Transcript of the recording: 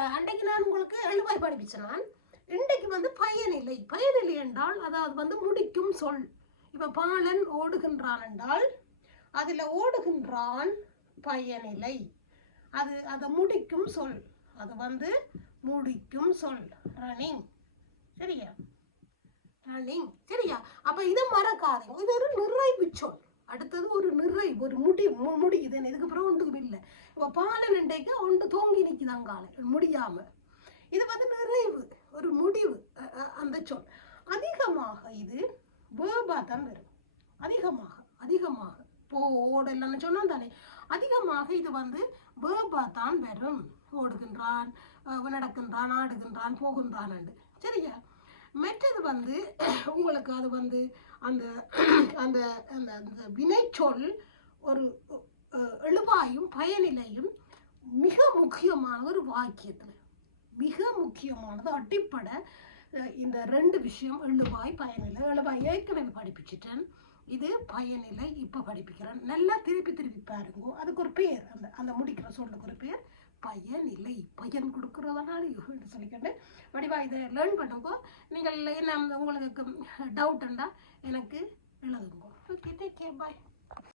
அன்றைக்கு நான் உங்களுக்கு எழுவாய் படிப்பிச்சேன். நான் இன்றைக்கு வந்து பயனில்லை. பயனில்லை என்றால் அதாவது வந்து முடிக்கும் சொல். இப்போ பாலன் ஓடுகின்றான் என்றால் அதில் ஓடுகின்றான் பயனில்லை. அதை முடிக்கும் சொல். அது வந்து முடிக்கும் சொல். ரன்னிங். சரியா? ரன்னிங். சரியா? அப்ப இது மறக்காதீங்க. இது ஒரு நிறைவு சொல். அடுத்தது ஒரு நிறைவு, ஒரு முடியுது. இதுக்கு அப்புறம் ஒன்றும் இல்லை. இப்போ பாலன் இன்றைக்கு ஒன்று தோங்கி நிற்குதாங்கால முடியாம. இது வந்து நிறைவு, ஒரு முடிவு. அந்த சொல் அதிகமாக இது வேர்பா தான் வரும். அதிகமாக அதிகமாக ஓடலன்னு சொன்னா தானே, அதிகமாக இது வந்து வேர்பா தான் வரும். ஓடுகின்றான், நடக்கின்றான், ஆடுகின்றான், போகின்றான். சரியா? மற்றது வந்து உங்களுக்கு அது வந்து அந்த அந்த அந்த வினைச்சொல் ஒரு எழுவாயும் பயனிலையும் மிக முக்கியமான ஒரு வாக்கியத்தில், மிக முக்கியமானது அடிப்படை. இந்த ரெண்டு விஷயம் எழுவாய் பயனிலை. எழுவாய் ஏற்கனவே படிப்பிச்சிட்டேன், இது பயனிலை இப்போ படிப்பிக்கிறேன். நல்லா திருப்பி திருப்பி பாருங்க. அதுக்கு ஒரு பேர், அந்த அந்த முடிக்கிற சொல்லுக்கு ஒரு பேர் பயனில்லை. பயன் கொடுக்குறதுனால சொல்லிக்கிட்டு வடிவா இதை லேர்ன் பண்ணுங்க. நீங்கள் என்ன உங்களுக்கு டவுட் இருந்தால் எனக்கு எழுதுங்க. ஓகே, டேக் கேர், பாய்.